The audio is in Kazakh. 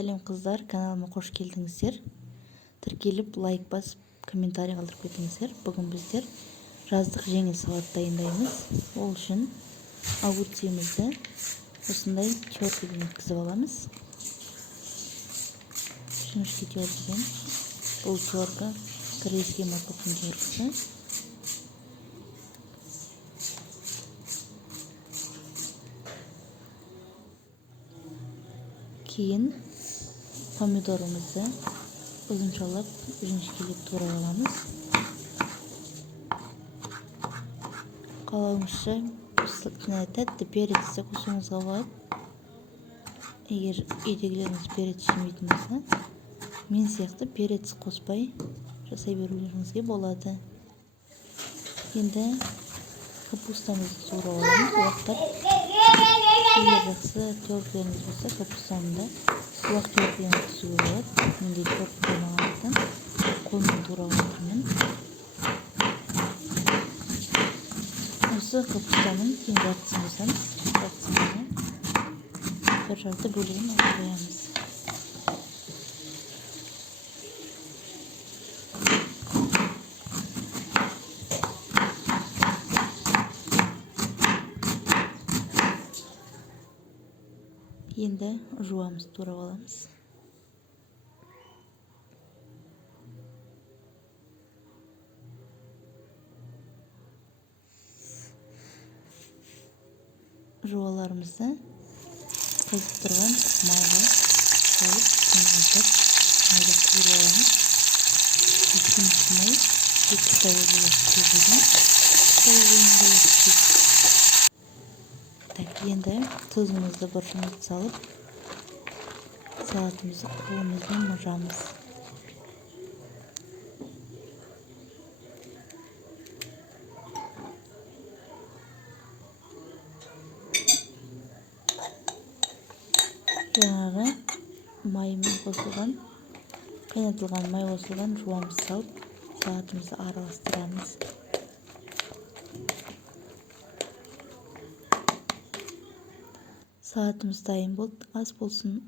Сәлем қыздар, каналыма қош келдіңіздер. Тіркеліп, лайк басып, комментарий қалдырып кетіңіздер. Бүгін біздер жаздық жеңіл салат дайындаймыз. Ол үшін огурцемізді осындай теркіден өткізіп аламыз. Жіңішке теркіден. Бұл терка корейский морковтың теркісі. Кейін помидорымызды ұзыншалап, жіңішкелеп турап аламыз. Қалауыңызша тәтті перец те қосуыңызға болады. Егер үйдегілеріңіз перец жемейтін болса, мен сияқты перец қоспай жасай берулеріңізге болады. Енді капустамызды турап аламыз. Уақтап, егер жақсы теркілеріңіз болса, капустаны да уақ теркіден өткізуге болады. Менде теркі болмағандықтан қолмен турап жатырмын. Осы капустаның тең жартысын қосамыз. Жартысына бір жарты бөлігін алып қоямыз. Енді жуамыз, турап аламыз. Жуаларымызды қайнап тұрған майға салып, аздап майда қуырып аламыз. Ешкімсімай, тек столовый енді тұзымызды бір жұмырт салып, салатымызды қолымызбен мұжамыз. Жаңағы маймен қосылған, қайнатылған май қосылған жуамыз салып, салатымызды араластырамыз. Салатымыз дайын болды. Аз болсын,